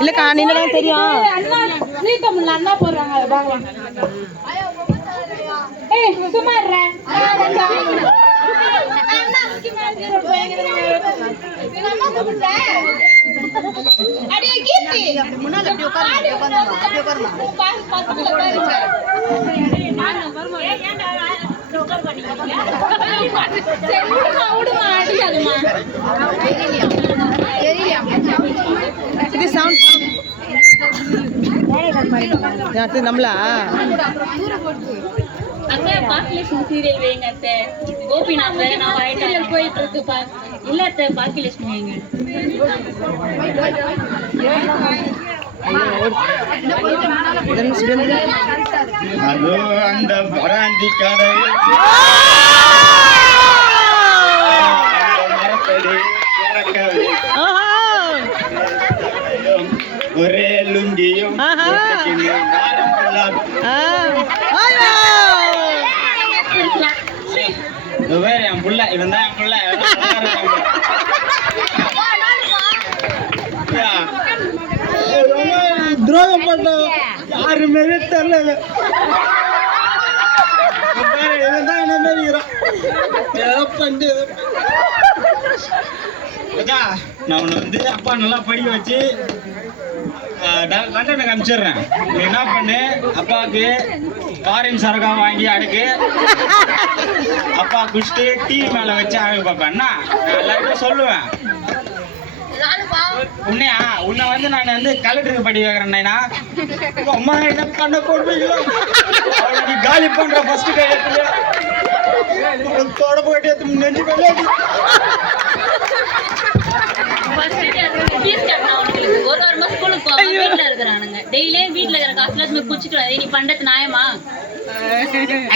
இல்லக்கா நீங்க தெரியும் அண்ணா போடுறாங்க சும்மா இது சவுண்ட் நம்மளா அக்கா பாக்கியலட்சுமி சீரியல் வைங்க அத்தை. கோபிநாத் வேற நான் சீரியல் போயிட்டு இருக்குப்பா. இல்ல அத்தை பாக்கியலட்சுமி வைங்க. அதோ அந்த பராந்தி கடை ஒரே லுங்கியும் என் புள்ள இவன் தான் என் புள்ள துரோகம் பண்ண யாருமே தெரியல இவன் தான் என்ன மாதிரி ஏதோ பண்ணி நான் உன்னை வந்து அப்பா நல்லா படிக்க வச்சு லண்டனுக்கு அனுப்பிச்சிடுறேன். நீ என்ன பண்ணு, அப்பாவுக்கு ஃபாரின் சரகா வாங்கி அடுக்கு, அப்பா குடிச்சிட்டு டிவி மேலே வச்சு அழகு பார்ப்பேன்னா நான் எல்லாருக்கும் சொல்லுவேன். உன்னை வந்து நான் வந்து கலெக்டருக்கு படி வைக்கிறேன்னா அம்மா என்ன பண்ண போடுவீங்களோ நீ காலி பண்ற ஃபர்ஸ்ட் கையத்துல தொடப்பு கட்டி நெஞ்சு கொள்ளாது. ஒரு வாரமா ஸ்கூலுக்கு போக வீட்டுல இருக்கிறானுங்க. டெய்லியும் வீட்டுல இருக்கிற காசுல குடிச்சுக்கிறாரு. நீ பண்றது நியாயமா?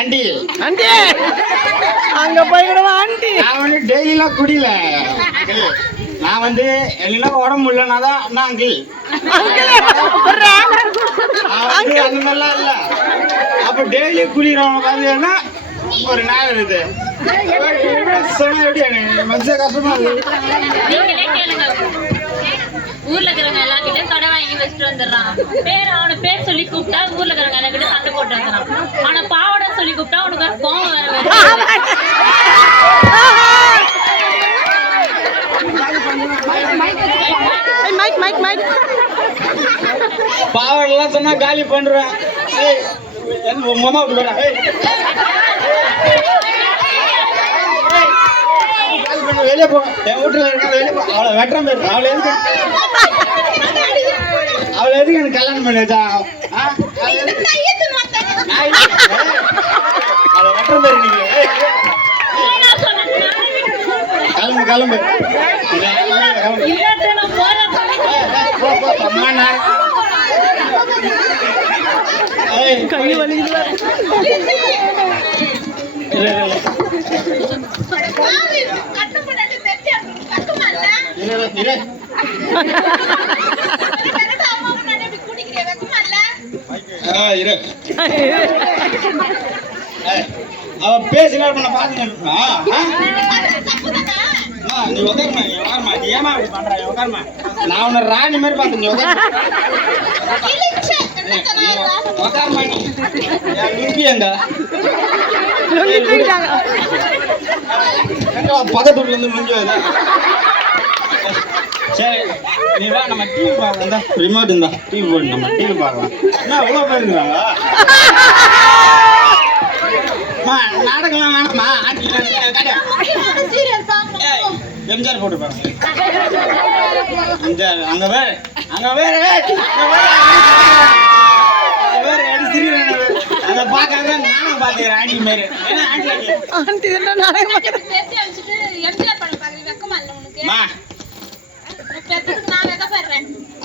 ஆண்டி ஆண்டி அங்க போய்டுவா ஆண்டி. நான் வந்து டெய்லிலாம் குடியில, நான் வந்து எல்லாம் உடம்பு இல்லைனாதான் நான் அங்கிள் அந்த மாதிரிலாம் இல்லை. அப்போ டெய்லி குடிக்கிறவங்க பார்த்தீங்கன்னா ஒரு நாள் இருக்குது மனசே கஷ்டமா இருக்கு. நீங்களே கேளுங்க, ஊர்ல இருக்கிறவங்க எல்லார்கிட்டயும் கடை வாங்கி வச்சுட்டு வந்துடுறான். அவனை பேர் சொல்லி கூப்பிட்டா ஊர்ல இருக்கிறவங்க எல்லா கிட்ட சண்டை போட்டு வந்துடுறான். அவனை பாவடா சொல்லி கூப்பிட்டா உனக்கு ஒரு கோவம் வேற பாவடெல்லாம் சொன்னா காலி பண்றேன். உங்க அம்மா விட்டு வெளியே போ, என் வீட்டுல இருக்க வெளியே போ. அவளை வெட்டுறேன் பேரு. அவளை எதுக்கு எனக்கு கல்யாணம் பண்ணி வச்சா? அவளை வெட்டுறேன் பேரு. நீங்க கிளம்பு கிளம்பு கை வலிக்குது. அவ பேசினா பண்ண பாத்துங்க. நீ உட்காருமா, நீ உட்காருமா. நீ ஏமா இப்படி பண்ற? உட்காருமா. நான் உன்னை ராணி மாதிரி பார்த்தேன். நீ உட்காருமா. நீ லுங்கி எங்க பக்கத்து வீட்டுல இருந்து லுங்கி வருது. சரி நீ வா, நம்ம டிவி பார்க்கலாம். ரிமோட் இருந்தா டிவி போட்டு நம்ம டிவி பார்க்கலாம். என்ன இவ்வளோ பேர் இருக்கிறாங்க? நாடகம்லாம் வேணாமா? எம்ஜிஆர் போட்டு பாருங்க. அங்க வேற அங்க வேற அதை பார்க்காத நானும் பாத்துக்கிறேன். ஆண்டி மாரி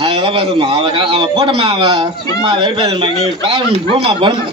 அதான் பேசுமா. அவ போட்டமா, அவ சும்மா வெறுப்பேதுமா. நீ போமா போமா.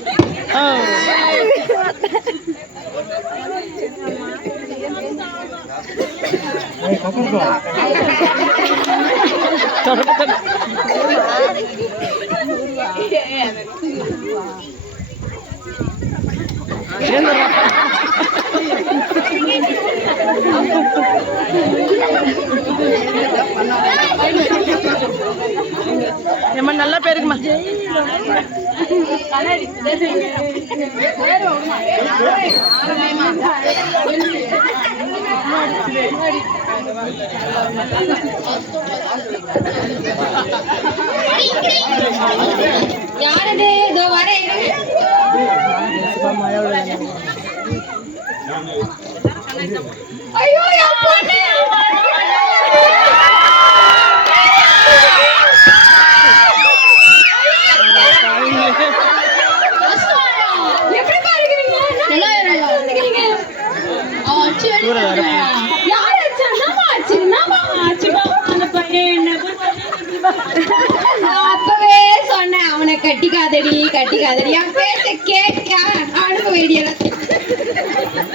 யாரது இதோ வரேன் ஐயோ என் பொண்ணு எப்படி பாருக்கிறீங்க நல்லா இருக்கீங்க யார் ஆச்சு என்னமா ஆச்சு என்னமா ஆச்சு அந்த பையன் என்ன அப்பவே சொன்னேன் அவனை கட்டிக்காதடி என் பேச்ச கேட்க அனுப்ப வேண்டிய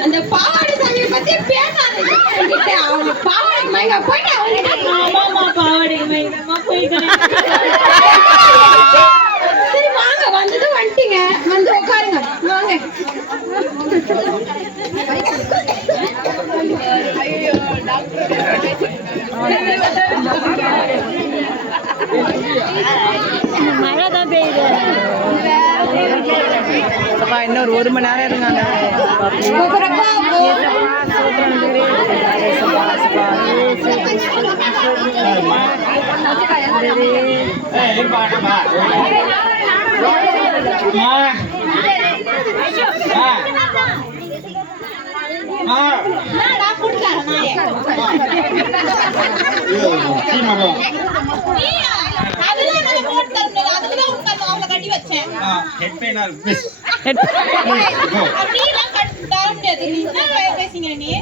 அந்த பாவாடை சாமியை பத்தி பேசாதீங்க என்கிட்ட. அவங்க பாவாடை மயங்க போயிட்டு அவங்க ஆமாமா பாவாடை மயங்கமா போயிட்டேன். சரி வாங்க வந்தது வந்துட்டீங்க வந்து உட்காருங்க வாங்க. மழைதான் பெய்யுது. இன்னொரு 1 மணி நேரம் இருக்காங்க.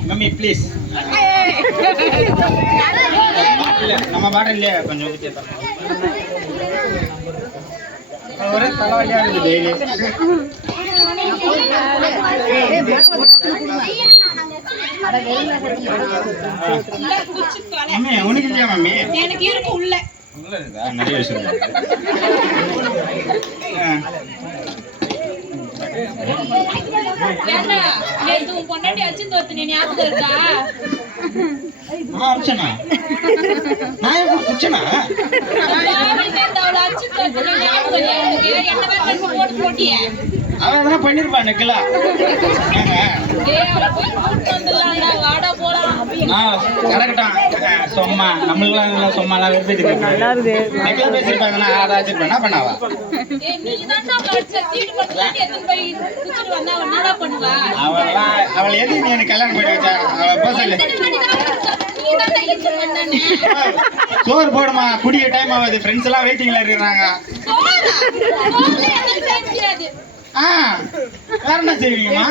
மம்மி ப்ளீஸ் நம்ம பாடல கொஞ்சம் ஒரே தலைவலியா இருக்குது டெய்லி. மம்மி உனக்கு இல்லையா மம்மி? எனக்கு இருக்கு உள்ள இருக்கா? நிறைய விஷயம் ஏண்டா நேத்து உன் பொண்டாட்டி அச்சு தோத்து நீ ஞாபகம் இருக்கா? நான் அடிச்சனா? நான் எப்படி குச்சனா? பாவி நேத்து அவள அச்சு தோத்து நீ ஞாபகம் இல்லையா உனக்கு? என்ன வேற போட்டு போட்டியே. அவன் பண்ணிருப்பா நெக்கலா. ஏய் அவள போய் கூட்டி வந்துடலாம்டா வாடா போலாம். கரெக்டான் சொம்மா நம்மளுக்கு சொம்மாலாம் நல்லா இருக்கு. நெக்கலா பேசிருப்பாங்கன்னா ஆராய்ச்சி என்ன பண்ணாவா? ஏய் நீ தான் அவள அடிச்சு தீட்டு பண்ணி எடுத்து போய் குச்சிட்டு வந்தா அவ என்னடா பண்ணுவா? அவளை எது நீ எனக்கு கல்யாணம் பண்ணி வச்சா? அவளை போக சொல்லு. நீ தான் தைச்சு பண்ணனே. சோறு போடுமா, குடிய டைம் ஆகுது. ஃப்ரெண்ட்ஸ் எல்லாம் வெயிட்டிங்ல இருக்காங்க. சோறு என்ன செய்யாது. வேற என்ன செய்வீங்கம்மா?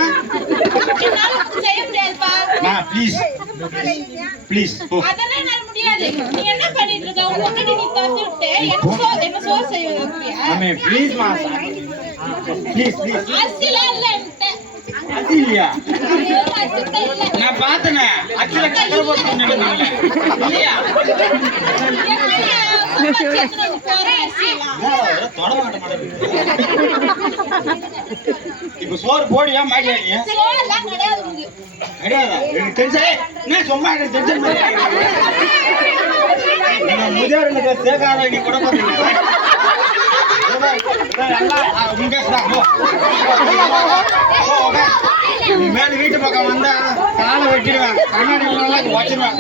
செய்ய முடியாதுப்பா. ப்ளீஸ் போ. அதெல்லாம் என்னால முடியாது. நீ என்ன பண்ணிட்டு இருக்க? உன் பொண்ணு நீ தத்தி விட்டு என்ன சோறு செய்ய வைப்பியா? அம்மே ப்ளீஸ் மா. ப்ளீஸ் அசில இல்ல என்கிட்ட. அது இல்லையா? அசில இல்ல. நான் பார்த்தனே. அச்சில கக்கற போட்டு நின்னுட்டீங்க. இல்லையா? இப்ப சோறு போடியா மாட்டியா? சோறுலாம் கிடையாது உனக்கு. கிடையாதா? எனக்கு டென்ஷன். என்ன சும்மா எனக்கு டென்ஷன் பண்ணி. நீங்க முதியோர்களுக்கு சேகாத நீ கூட பாத்தீங்க. மேல வீட்டு பக்கம் வந்தா காலை வெட்டிடுவேன். கண்ணாடி வச்சிருவேன்.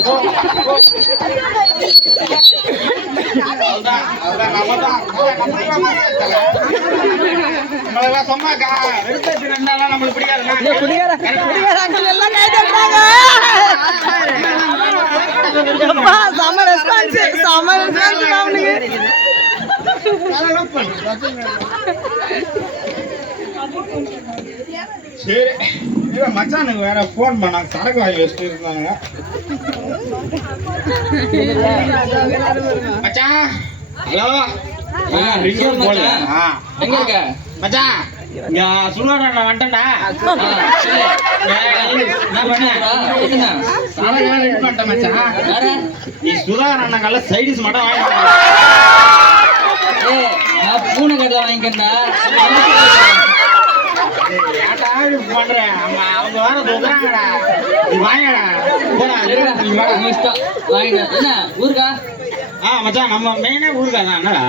நம்மளுக்கு சரி மச்சானுக்கு வேற போன் பண்ணாங்க. சரக்கு வாங்கி வச்சுட்டு இருந்தாங்க. மச்சான் ஹலோ போல எங்க இருக்க மச்சான்? சுடுவாடா வந்துட்டேன்டா. நீ சுதாகர் அண்ணாங்கல்ல சைடிஸ் மட்டும் வாங்கி பூனை கடையில் வாங்கிக்கிறா ஏன்டா இப்படி பண்ற? அவங்க வேற தூக்குறாங்கடா. நீ வாங்கடா. போடா. நம்ம இஷ்டம். வாங்கிட்டு வா. என்ன ஊருக்கா? மச்சான் நம்ம மெயினே ஊருக்கா தான். என்னடா?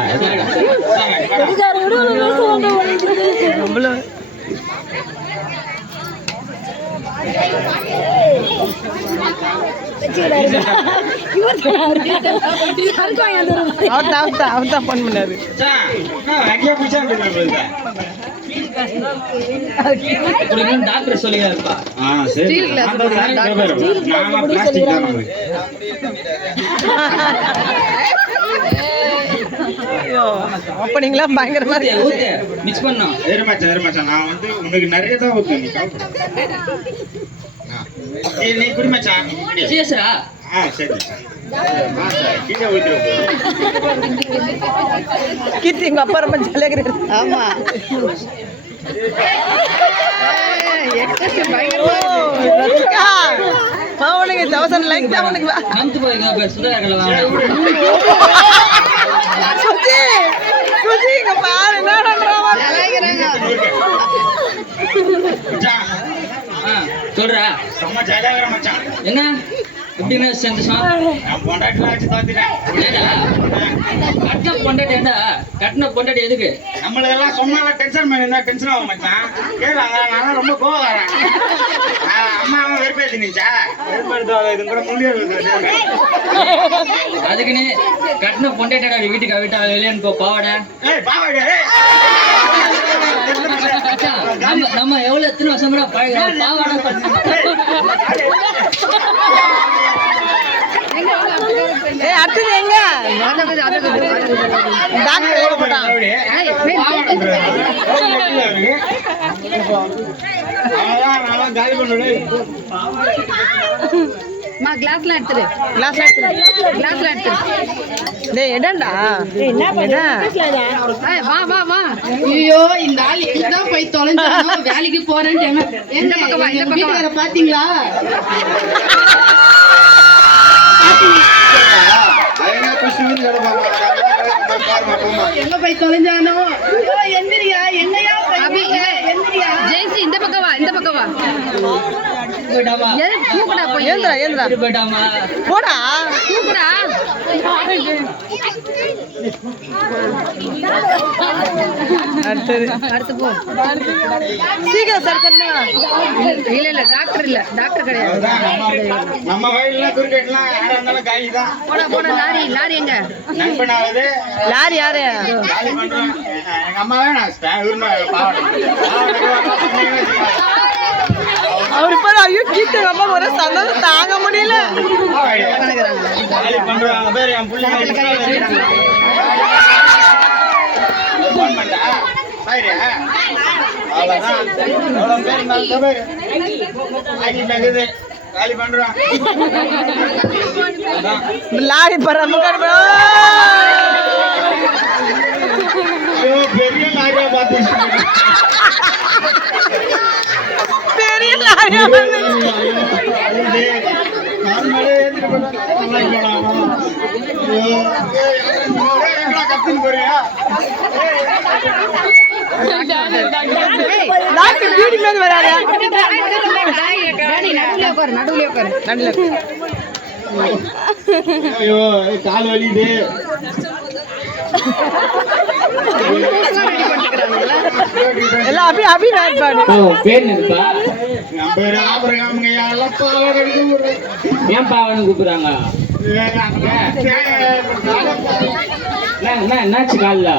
நம்மள அவர்தான் ஃபோன் பண்ணாரு. டாக்டர் சொல்லிருப்பா. ஓப்பனிங்லாம் பயங்கரமா ஊத்து மிக்ஸ் பண்ணோம். நான் வந்து உனக்கு நிறைய தான் ஊத்து. நீ குடி மச்சான். சீரியஸா? சரி கீழே ஊத்துறோம். கீர்த்தி எங்க அப்பா ரொம்ப ஜாலியாக இருக்கிறது. ஆமா அவனுக்கு 1000 லைக் தான் அவனுக்கு. மந்த் போய் சுதாகரில் வாங்க. சுஜி சுஜி இங்க பாரு சொல்றா செம்ம ஜாலியாக மச்சான். என்ன எப்படின்னா சந்தோஷம்? நான் பொண்டாட்டிலாம் வச்சு தோத்துட்டேன். கட்டின பொண்டாட்டி என்ன கட்டின பொண்டாட்டி எதுக்கு? நம்மளுக்கெல்லாம் சொன்னாலும் டென்ஷன் பண்ணி இருந்தா டென்ஷன் ஆகும் மச்சான். கேட்கலாங்க நான் ரொம்ப கோவக்காரன். அம்மாவும் வெறுப்பேத்தி நிச்சா வெறுப்பெடுத்து இது கூட முடியாது. அதுக்குன்னு கட்டின பொண்டாட்டியோட வீட்டுக்கு விட்டா வெளியேன்னு போ பாவாடா. நம்ம எவ்வளவு எத்தனை வருஷம் கூட பழகிறோம். பாவாடா அடுத்தது எங்க டாக்டர் எவ்வளவு போட்டான்? காலி பண்ணு. கிளாஸ்ல எடுத்துரு. டேய் எடண்டா வா. ஐயோ இந்த ஆள் எங்கதான் போய் தொலைஞ்சானோ வேலைக்கு போறேன்னு இந்த பக்கம் வீட்டுக்கார பாத்தீங்களா? எங்க போய் தொலைஞ்சானோ? எந்திரியா என்னையா எந்திரியா ஜெயசி இந்த பக்கம் வா. போயிட்டாமா போடா அடுத்து போ சீக்கிரம் சார் சொன்னா. இல்ல டாக்டர் கிடையாது. நம்ம வயல்ல கிரிக்கெட்லாம் யாரா இருந்தாலும் காய் தான். போடா லாரி எங்க நண்பனாவது லாரி யாரு? எங்க அம்மா அவரு பேர் ஐயோ கீட்டு அம்மா ஒரு சந்தோஷம் தாங்க முடியல. பண்றாங்க பேர் என் பிள்ளைங்க லாரி பண்ற பெரிய லாரியா பார்த்து பெரிய லாரியா கத்துன்னு போறியா? வீடு மேல வராது. ஐயோ கால் வலிது. எல்லாம் அபி வேறுபாடு. பேர் நிற்பா ஏன் பாவன்னு கூப்பிடுறாங்க? என்னாச்சு காலில்?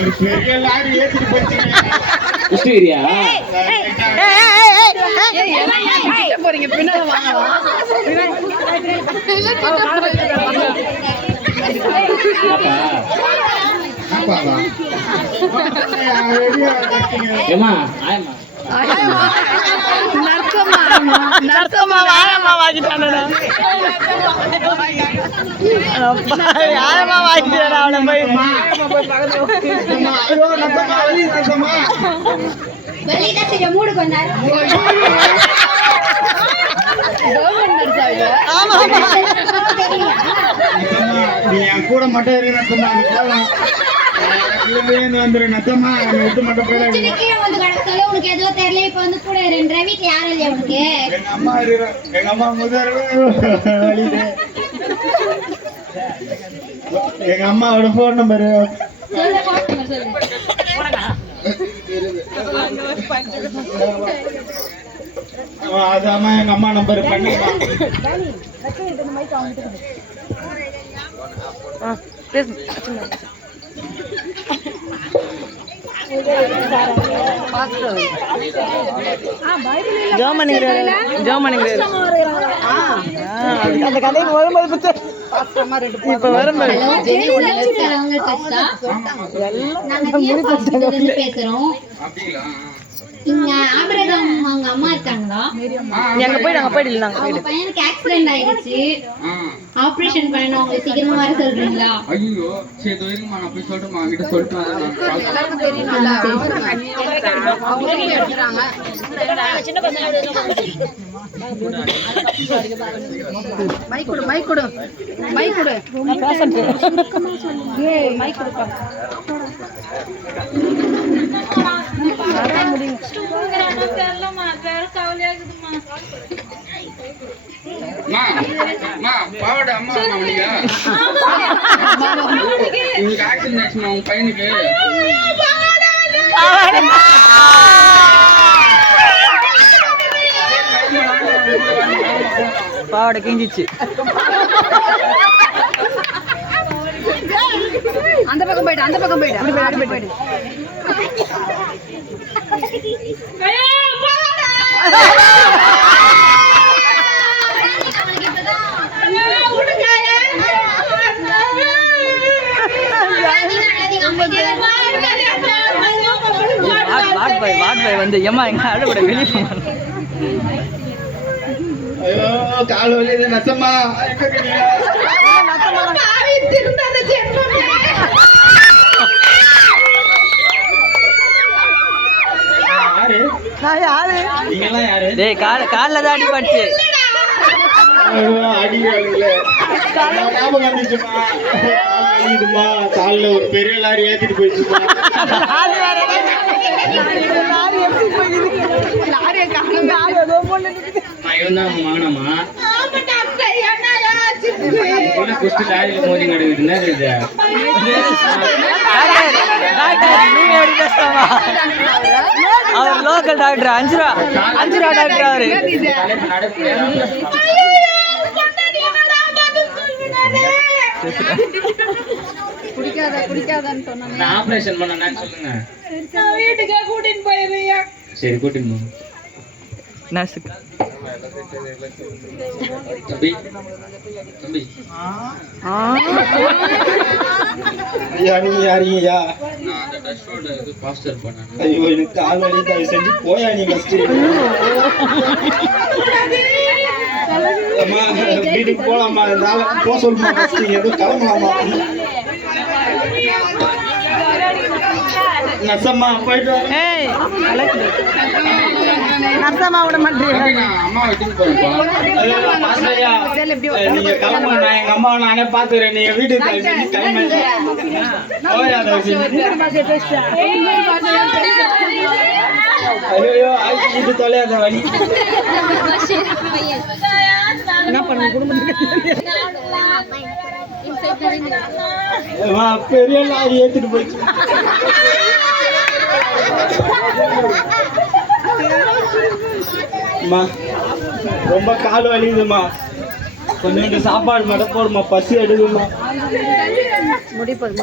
ஒரு பெரிய லாரி ஏற்றிட்டு போச்சு. ஏரியா போறீங்க பின்னால வாங்க. ஏமா நர்சம்மா யாரம்மா வாங்கிட்டானடா? யாரம்மா வாங்கிட்டாடா அவனை போய் மூடுக்கு வந்தாரு. ஆமா என் கூட மட்டும் இருக்கு நத்தமா வந்துரு நத்தமா விட்டு மட்டும் போயிட சொல்லு உனக்கு எதுவும் தெரியல இப்ப வந்து கூட 2 வீட்டுல யாரும் இல்லையா உனக்கு எங்க அம்மா முதல் எங்க அம்மாவோட போன் நம்பரு சொல்லு phone number சொல்லு அதாம எங்க அம்மா நம்பர் பண்ணி அந்த கதையை வரும்போது இப்ப வரும்போது பேசுறோம் இங்க ஆபிரகாம் அவங்க அம்மா இருக்காங்களா அங்க போயிடல அவங்க பையனுக்கு ஆக்சிடென்ட் ஆயிடுச்சு ஆபரேஷன் பண்ணனும் அவங்க சீக்கிரமா வர சொல்றீங்களா ஐயோ சரி தோரிமா நான் போய் சொல்றேன் கிட்ட சொல்லிட்டு சின்ன பசங்க பாவட அம்மா நீங்க உங்களுக்கு ஆக்சிடென்ட் ஆச்சுமா உங்க பையனுக்கு பாவாடை கிஞ்சிச்சு அந்த பக்கம் போயிடு அப்படி போயிடு வாட் பாய் வந்து ஏமா எங்க அழக்கூட வெளியே ஐயோ கால் வலி நசமா யாரு நீங்கெல்லாம் யாரு டேய் கால்ல தான் அடிபட்டுச்சு காலில் ஒரு பெரிய லாரி ஏத்திட்டு போயிடுச்சுமா வாங்கினமா குஸ்தி லாரியில மோதி நடக்குதுன்னா இது அவர் லோக்கல் டாக்டர் 5 ரூபா டாக்டர் அவரு ஆபரேஷன் பண்ண சொல்லுங்க வீட்டுக்கே கூட்டிட்டு போயிருவீங்க சரி கூட்டிட்டு போங்க நர்ஸுக்கு தம்பி ஐயா நீங்க யாரீங்கய்யா நான் அந்த டஸ்டோட இது பாஸ்டர் பண்ணேன் ஐயோ எனக்கு கால் வலி தயவு செஞ்சு போயா நீ ஃபர்ஸ்ட் அம்மா வீட்டுக்கு போலாமா இருந்தால போ சொல்லுமா ஃபர்ஸ்ட் எதுவும் கிளம்பலாமா நசம்மா போயிட்டு ஏய் நர்சம்மா விட மாட்டேன் அம்மா வீட்டுக்கு போறேன் மாஸ்டர்யா நீங்க கிளம்புங்க நான் எங்க அம்மாவை நானே பாத்துக்கிறேன் நீங்க வீட்டுக்கு டைம் ஐயோ இது தொலையாத வழி என்ன பண்ண குடும்பத்துக்கு பெரிய லாரி ஏத்திட்டு போயிடுச்சு அம்மா ரொம்ப கால் வலிக்குதுமா கொஞ்சம் சாப்பாடு மட்டும் போடுமா பசி எடுக்குமா முடிப்போம்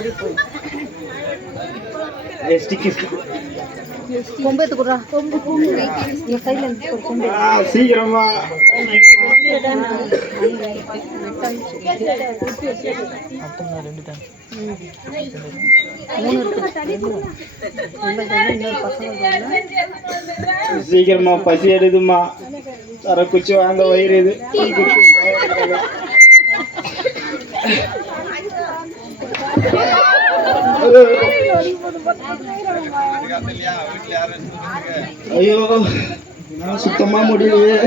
சீக்கிரமா சீக்கிரமா பசி எடுக்குமா தர குச்சி வாங்க வயிறு இது ஐயோ சுத்தமா முடியலையே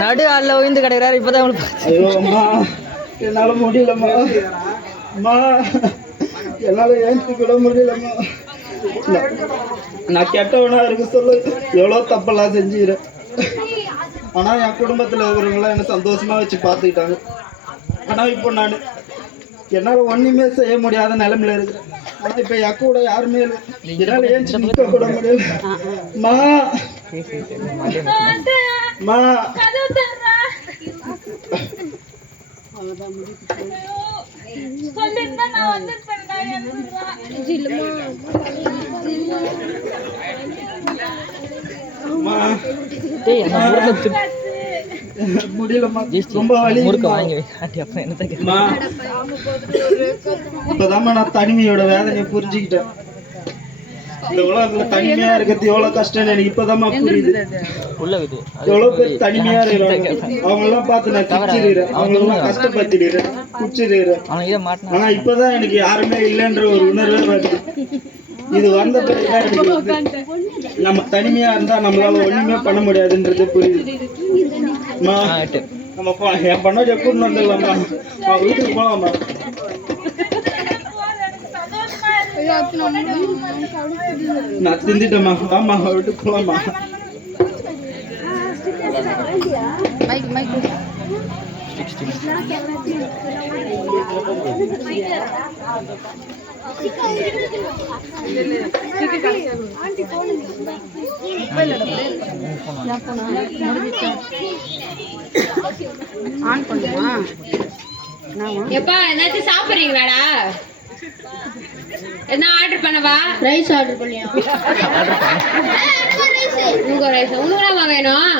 நடு ஆள்ல விழுந்து கிடக்குறாரு இப்பதான் ஐயோ அம்மா என்னால முடியலம்மா அம்மா என்னால ஏற்றி கூட முடியலம்மா. நான் கெட்டவனா இருக்க சொல்ல எவ்வளோ தப்பெல்லாம் செஞ்சுக்கிறேன். ஆனா என் குடும்பத்துல இருக்கிறவங்களாம் என்ன சந்தோஷமா வச்சு பார்த்துக்கிட்டாங்க. ஆனா இப்போ நான் என்னால ஒண்ணுமே செய்ய முடியாத நிலைமையில இருக்கிறேன். ஆனா இப்ப என் கூட யாருமே இல்லை. என்னால ஏஞ்சி நிற்க கூட முடியல. மா மா முடியலம்மா, ரொம்ப வலி. இப்பதாம்மா நான் தனிமையோட வேதனையை புரிஞ்சுக்கிட்டேன். இந்த உலகத்துல தனிமையா இருக்கிறது எவ்வளவு கஷ்டம் எனக்கு இப்பதாம்மா புரியுது. எவ்வளவு பேர் தனிமையா இருக்கிறாங்க, அவங்க எல்லாம் பார்த்து நான் சிரிச்சிருக்கிறேன், அவங்க எல்லாம் கஷ்டப்பட்டுக்கிறேன், குடிச்சிருக்கிறேன். ஆனா இப்பதான் எனக்கு யாருமே இல்லைன்ற ஒரு உணர்வே வருது. இது வந்த பிறகுதான் எனக்கு வந்து நம்ம தனிமையா இருந்தா நம்மளால ஒண்ணுமே பண்ண முடியாதுன்றது புரியுது. நம்ம போலாம், என் பண்ண கூட்டு வந்துடலாமா, வீட்டுக்கு போலாமா? நான் திந்துட்டேம்மா, ஆமா வீட்டுக்கு போலாமா? எப்பா என்னாச்சும் சாப்பிடுறீங்களாடா? என்ன ஆர்டர் பண்ணவா? ரைஸ் ஆர்டர் பண்ணியா? உங்க ரைஸ் உனக்குலாமா வேணும்?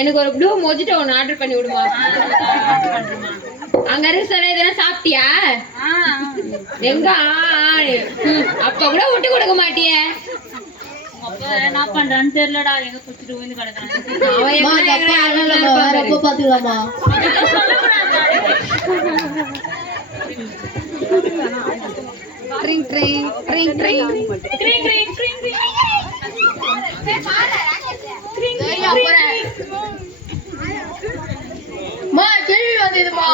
எனக்கு ஒரு ப்ளூ மொஜிட்டோ ஒன்று ஆர்டர் பண்ணி விடுமா? அங்க இருந்து இதெல்லாம் சாப்பிட்டியா? எங்க அப்ப கூட விட்டு கொடுக்க மாட்டிய. என்ன பண்றான்னு தெரியலடா, எங்க குடிச்சிட்டு விழுந்து கிடக்குறான். ட்ரிங் ட்ரிங் ட்ரிங் ட்ரிங் க்ரீங் க்ரீங் க்ரீங் க்ரீங். மா கேள்வி வந்ததுமா.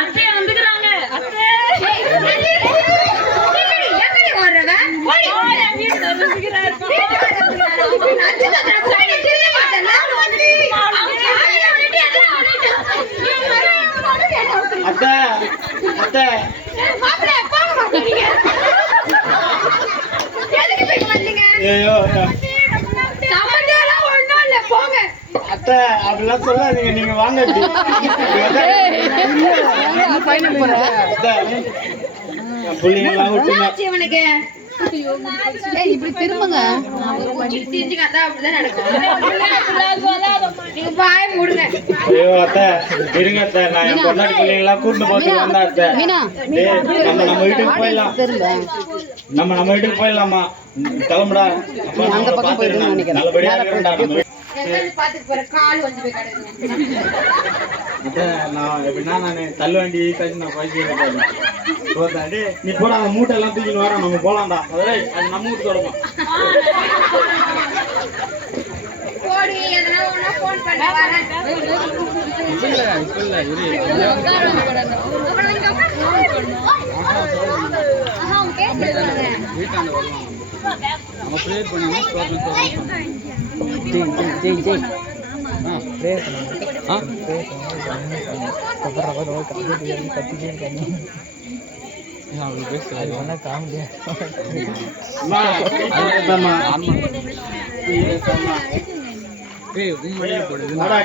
அத்தை வந்துக்கிறாங்க. அத்தை அத்தை அத்தை ஐயோ அத்தை அப்படிலாம் சொல்லாதீங்க, நீங்க வாங்க. பிள்ளைங்கெல்லாம் விட்டுங்க. இப்படி திரும்புங்க. நீங்க பாய மூடுங்க. ஐயோ அத்தை இருங்க அத்தை, நான் என் பொண்ணாடி பிள்ளைங்கெல்லாம் கூட்டு போட்டு வந்தேன் அத்தை. நம்ம வீட்டுக்கு போயிடலாம், நம்ம வீட்டுக்கு போயிடலாமா? கிளம்புடா. அந்த பக்கம் போயிட்டு நினைக்கிறேன். நல்லபடியா இருக்கா நம்ம. நான் எப்படின்னா நான் தள்ளுவண்டி நான் பைக்கில் நீ போட அந்த மூட்டை எல்லாம் தூக்கின்னு வரோம், நம்ம போலாம்டா. அதே அது நம்ம வீட்டு தொடமா.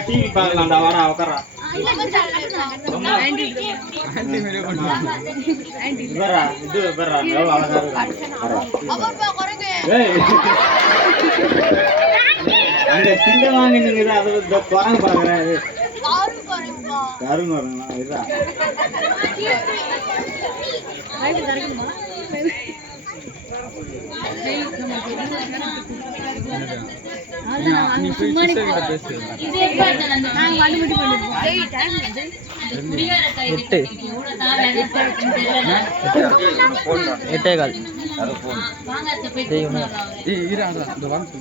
டிவி பாக்கலாம்டா, வாடா உட்காரா. இது பெறா எவ்வளவு அழகா அங்க சிங்க வாங்கி நீங்க அதை குரங்கு பாக்குறேன். கருங்க வருங்களா இதுதான். இது எப்ப அந்த குடிகார கைது எவ்வளவு தான் வேலை பார்க்குன்னு தெரியல. 8:15. வாங்க அத்தை போய் கூப்பிட்டு வர்றோம்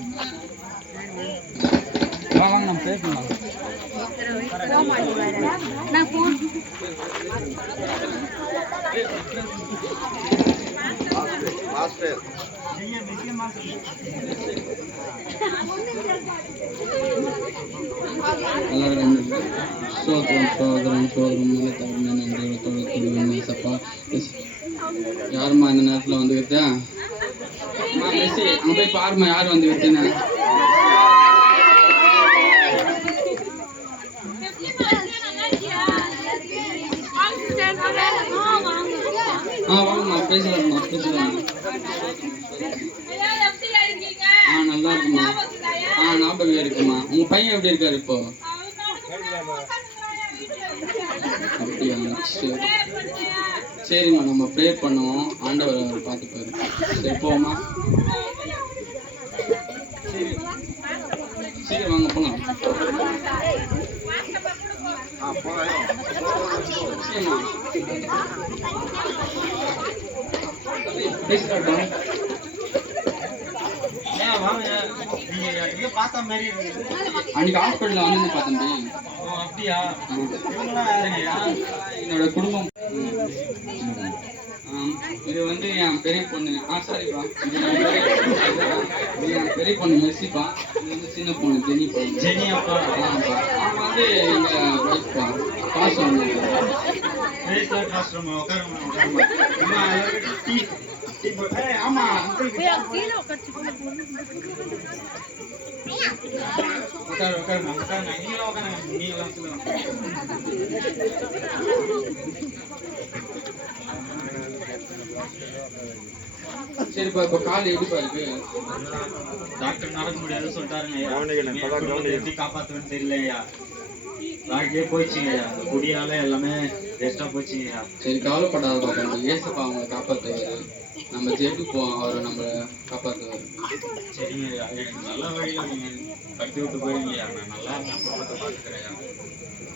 யாருமா இந்த நேரத்துல வந்துகிட்டு அங்க போய் பாருமா யாரு வந்துகிட்டுன்னு. வாங்கம்மா பேசலாம்மா பேசலாம். நல்லா இருக்குமா? ஞாபகம் இருக்குமா? உங்க பையன் எப்படி இருக்காரு இப்போ? அப்படியா? சரிம்மா நம்ம ப்ரே பண்ணுவோம், ஆண்டவர் அவர் பார்த்துப்பாரு. சரி போமா? சரி வாங்க போலாம். பேசுறாட்டா? அன்னைக்கு ஹாஸ்பிட்டல்ல வந்து பார்த்தேன். அப்படியா? என்னோட குடும்பம். இது வந்து என் பெரிய பொண்ணு. சாரிப்பா, இது என் பெரிய பொண்ணு மெர்சிப்பா. இது வந்து சின்ன பொண்ணு ஜெனிப்பா. ஜெனியாப்பா? ஆமாப்பா. அவங்க வந்து எங்க ஒய்ஃப்ப்பா. பாசம் ஆமா. சரிப்பா, இப்ப கால் எப்படிப்பா இருக்கு? டாக்டர் நடக்க முடியாது சொல்லிட்டாருங்க. எப்படி காப்பாத்துவேன்னு தெரியலையா? வாழ்க்கையே போயிடுச்சுங்கய்யா. குடியால எல்லாமே வேஸ்டா போச்சுங்கய்யா. சரி கவலைப்படாதப்பா, நம்ம ஏசப்பா அவங்களை காப்பாற்றுவாரு. நம்ம ஜெயிப்போம், அவரை நம்மளை காப்பாற்றுவாரு. சரிங்கய்யா, எனக்கு நல்ல வழியில நீங்க கட்டி விட்டு போயிருங்கய்யா. நான் நல்லா இருக்கேன், குடும்பத்தை பார்த்துக்கிறேன்யா.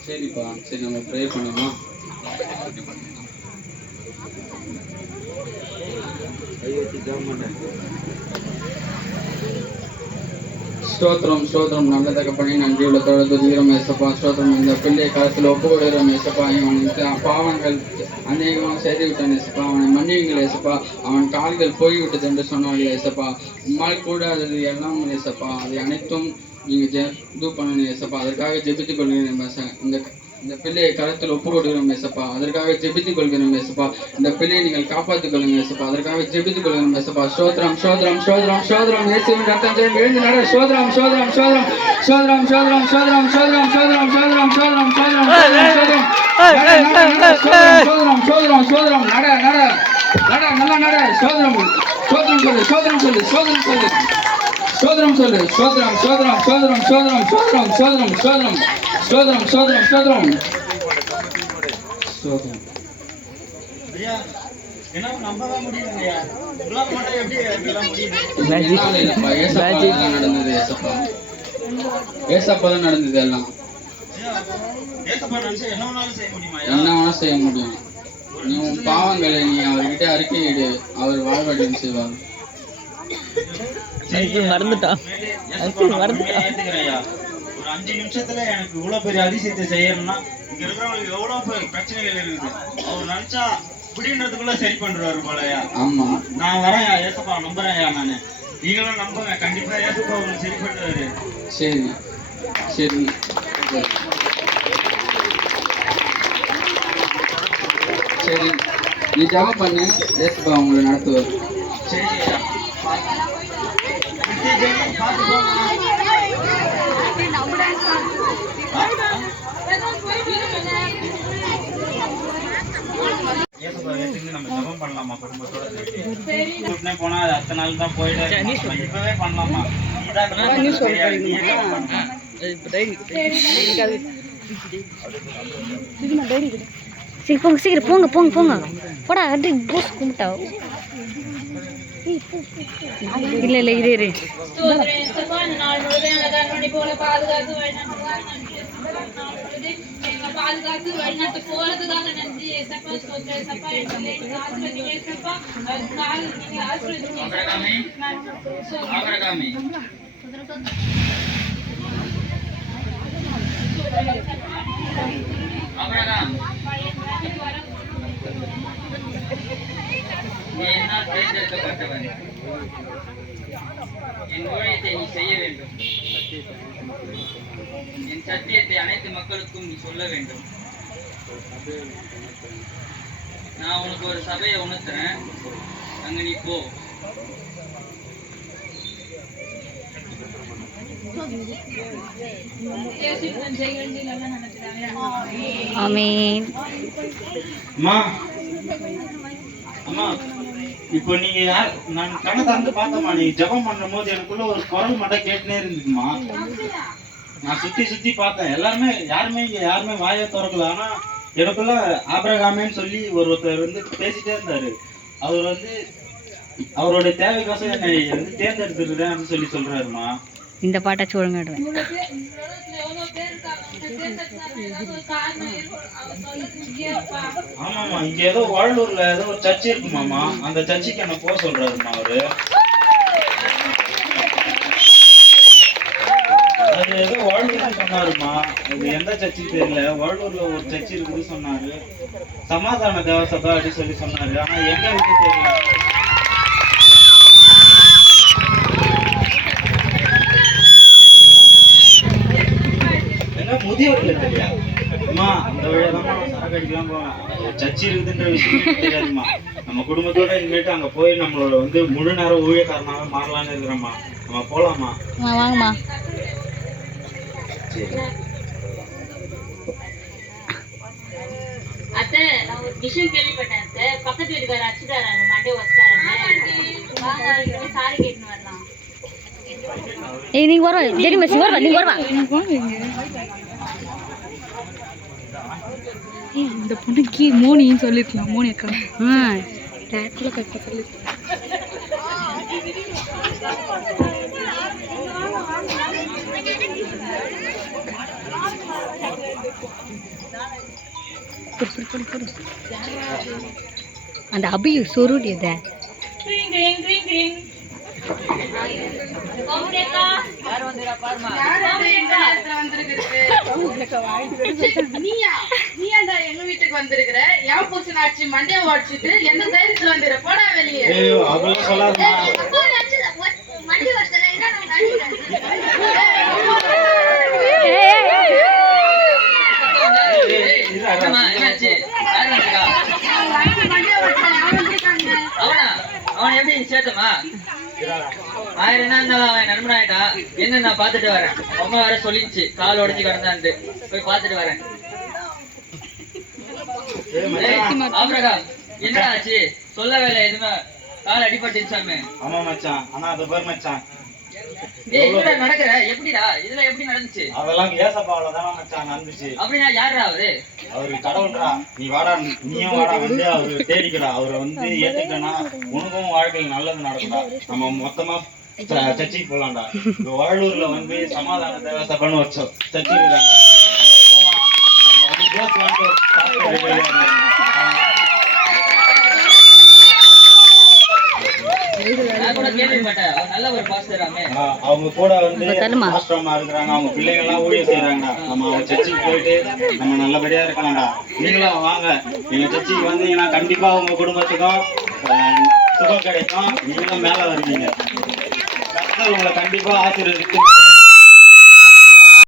சரிப்பா, சரி நம்ம ப்ரே பண்ணலாம். ஸ்தோத்திரம் ஸ்தோத்திரம் நல்ல தகப்பனே, நன்றி உள்ளத்தோட துதிக்கிறோம் ஏசப்பா. ஸ்தோத்திரம், இந்த பிள்ளை காலத்தில் ஒப்பு கொடுக்கிறோம் ஏசப்பா. இவன் பாவங்கள் அநேகமாக செய்து விட்டான் ஏசப்பா. அவனை மன்னியுங்கள் ஏசப்பா. அவன் கால்கள் போய்விட்டது என்று சொன்னார்கள் ஏசப்பா. உம்மால் கூடாதது எல்லாம் ஏசப்பா, அதை அனைத்தும் நீங்க இது பண்ணணும் ஏசப்பா. அதற்காக ஜெபித்துக் கொள்கிறேன். இந்த பிள்ளையை கரத்தில் ஒப்பு கொடுக்கிறோம் ஏசப்பா. அதற்காக ஜெபித்துக் கொள்கிறோம் ஏசப்பா. இந்த பிள்ளையை நீங்கள் காப்பாற்றிக் கொள்ளுங்க ஏசப்பா. அதற்காக ஜெபித்துக் கொள்கிறோம் ஏசப்பா. ஸ்தோத்திரம் ஸ்தோத்திரம் ஸ்தோத்திரம் ஸ்தோத்திரம் இயேசுவின் ரத்தம் ஜெயம் எழுந்து நட. ஸ்தோத்திரம் ஸ்தோத்திரம் ஸ்தோத்திரம் ஸ்தோத்திரம் ஸ்தோத்திரம் ஸ்தோத்திரம் ஸ்தோத்திரம் ஸ்தோத்திரம் ஸ்தோத்திரம் ஸ்தோத்திரம் ஸ்தோத்திரம் ஸ்தோத்திரம் ஸ்தோத்திரம் ஸ்தோத்திரம் நட நட நட நல்லா நட. ஸ்தோத்திரம் ஸ்தோத்திரம் சொல்லு ஸ்தோத்திரம் சொல்லு ஸ்தோத்திரம் சொல்லு ஸ்தோத்திரம் சொல்லு ஸ்தோத்திரம் ஸ்தோத்திரம் ஸ்தோத்திரம் ஸ்தோத்திரம் ஸ்தோத்திரம் ஸ்தோத்திரம் ஸ்தோத்திரம் ஸ்தோத்திரம் ஸ்தோத்திரம் ஸ்தோத்திரம் ஸ்தோத்திரம். ஐயா, என்னால நம்பவே முடியலைங்கய்யா. உங்களால மட்டும் எப்படி எல்லாம் முடியுது? என்னால இல்லப்பா, ஏசப்பா தான் நடந்தது ஏசப்பா. ஏசப்பா தான் நடந்தது எல்லாம். ஏசப்பா நினைச்சா என்ன வேணாலும் செய்ய முடியுமாய்யா? என்ன வேணா செய்ய முடியும். நீ உன் பாவங்களை நீ அவர்கிட்ட அறிக்கையிடு, அவர் வாழ்வடையும் செய்வார். மறந்துட்டான். ஏத்துக்கிறேன்யா. ஒரு 5 நிமிஷத்துல எனக்கு இவ்வளவு பெரிய அதிசயத்தை செய்யணும்னா இங்க இருக்கிறவங்களுக்கு எவ்வளவு பிரச்சனைகள் இருக்குது. அவர் நினைச்சா இப்படின்றதுக்குள்ள சரி பண்றாரு போலயா. ஆமா, நான் வரேன் ஏசப்பா, நம்புறேன்யா. நானு நீங்களும் நம்புங்க, கண்டிப்பா ஏசப்பா உங்களுக்கு சரி பண்ணுவாரு. சரி சரி சரி, நீ ஜெபம் பண்ணு, ஏசப்பா உங்களை நடத்துவார். சரியா, நம்ம ஜெபம் பண்ணலாமா குடும்பத்தோட? போனா அது அத்தனை நாள் தான் போயிட்டு இப்பவே பண்ணலாமா? சரி போங்க சீக்கிரம் போங்க போங்க போங்க போடா அது பூஸ் கும்பிட்டா இல்ல இல்ல இரு இரு ஸ்தோத்திரம் இயேசப்பா, இந்த நாள் முழுவதும் எங்களை கண்மணி போல பாதுகாத்து வழிநடத்துவார். நன்றி இயேசப்பா. இந்த நாள் முழுவதும் எங்களை பாதுகாத்து வழிநடத்த போறதுக்காக நன்றி இயேசப்பா. ஸ்தோத்திரம் இயேசப்பா. என் பிள்ளையை நீங்க ஆசீர்வதிங்க இயேசப்பா. கால் நீங்க ஆசீர்வதிங்க ஆபிரகாமே, ஆபிரகாமே. ஆபிரகாம், நீ என்னால் தேர்ந்தெடுக்கப்பட்டவன். என் ஊழியத்தை நீ செய்ய வேண்டும். என் சத்தியத்தை அனைத்து மக்களுக்கும் நீ சொல்ல வேண்டும். நான் உனக்கு ஒரு சபையை உணர்த்துறேன், அங்க நீ போ. ஆமென். அம்மா அம்மா இப்போ நீங்க யார் நான் கண்ணை திறந்து பார்த்தம்மா, நீங்க ஜெபம் பண்ணும் போது எனக்குள்ள ஒரு குரல் மட்டும் கேட்டுனே இருந்துக்குமா. நான் சுத்தி சுத்தி பார்த்தேன், எல்லாருமே யாருமே வாயை திறக்கல. ஆனா எனக்குள்ள ஆபிரகாமேன்னு சொல்லி ஒருத்தர் வந்து பேசிட்டே இருந்தாரு. அவர் வந்து அவருடைய தேவைக்கோசம் என்னை வந்து தேர்ந்தெடுத்துருக்கேன்னு சொல்லி சொல்றாருமா. இந்த பாட்டை சொல்லுங்க. ஆமாமா, இங்க ஏதோ வள்ளூர்ல ஏதோ ஒரு சர்ச் இருக்குமாமா, அந்த சர்ச்சுக்கு என்ன போக சொல்றாருமா அவரு. அது ஏதோ வள்ளூர்ல சொன்னாருமா, அது எந்த சர்ச்சுக்கு தெரியல, வள்ளூர்ல ஒரு சர்ச் இருக்குன்னு சொன்னாரு. சமாதான தேவசபை அப்படின்னு சொல்லி சொன்னாரு. ஆனா எங்க இருக்கு தெரியல. முதியோர்கள் தெரியாது அம்மா, அந்த வழியாதான் சரக்கு அடிக்கலாம் போவேன். சர்ச்சை இருக்குதுன்ற விஷயம் தெரியாதுமா. நம்ம குடும்பத்தோட இனிமேட்டு அங்க போய் நம்மளோட வந்து முழு நேரம் ஊழியக்காரனாக மாறலான்னு இருக்கிறோம்மா. நம்ம போலாமா? வாங்கம்மா. அத்தை, நான் ஒரு விஷயம் கேள்விப்பட்டேன் அத்தை. பக்கத்து வீட்டுக்கார அச்சுட்டாராங்க, மண்டே வச்சுட்டாராங்க. வாங்க, சாரி கேட்டுன்னு வரலாம். ஏய் நீங்க வரவா தெரியுமா? நீங்க வரவா. இந்த பொண்ணுக்கு மோனின்னு சொல்லிருக்கலாம். மோனி அக்கா டேட்ல கட்ட சொல்லி அந்த அபியு சொருடியத ட்ரிங் ட்ரிங் ட்ரிங் ட்ரிங். கோமதியக்கா, யார் வந்திரா பாருமா. நீயாடா எங்க வீட்டுக்கு வந்திருக்கிற? என் புருஷன் ஆச்சு மண்டைய உடைச்சிட்டு எந்த தைரியத்துல வந்துற? போடா வெளியே. ஐயோ அதெல்லாம் சொல்லாதம்மா. மண்டி வருஷத்துல என்ன நம்ம என்னாச்சு? யார் வந்திருக்கா? அவனை எப்படி சேர்த்தமா? 1000 என்ன இருந்தாலும் அவன் நண்பனாயிட்டா. என்ன நான் பாத்துட்டு வரேன். அம்மா வர சொல்லிச்சு, கால் உடைச்சு கிடந்தான்ட்டு. போய் பாத்துட்டு வரேன். ஆபிரகாம், என்ன ஆச்சு? சொல்லவே இல்லை எதுவுமே. கால் அடிபட்டுச்சாமே. ஆமா மச்சான், ஆனா அது பேர் மச்சான். ஏய், என்னடா நடக்குற? எப்படிடா இதுல எப்படி நடந்துச்சு? அதெல்லாம் ஏசப்பாவில தானே மச்சான் நடந்துச்சு. அப்படின்னா யாரா அவரு? அவரு கடவுள்றா. நீ வாடா, நீயும் வாடா, வந்து அவரு தேடிக்கடா. அவரை வந்து ஏத்துக்கிட்டனா உனக்கும் வாழ்க்கையில் நல்லது நடக்கும்டா. நம்ம மொத்தமா சர்ச்சைக்கு போலாம்டா. இப்ப வள்ளூர்ல வந்து சமாதான தேவசபைன்னு ஒரு சர்ச்சை இருக்காங்க. அவங்க கூட வந்து ஆசிரமா இருக்கிறாங்க. அவங்க பிள்ளைங்க எல்லாம் ஊழியம் செய்யறாங்கடா. நம்ம அவங்க சர்ச்சுக்கு போயிட்டு நம்ம நல்லபடியா இருக்கலாம்டா. நீங்களும் வாங்க, எங்க சர்ச்சுக்கு வந்தீங்கன்னா கண்டிப்பா உங்க குடும்பத்துக்கும் சுகம் கிடைக்கும். நீங்களும் மேல வருவீங்க. உங்களை கண்டிப்பா ஆசீர்வதிக்கும்.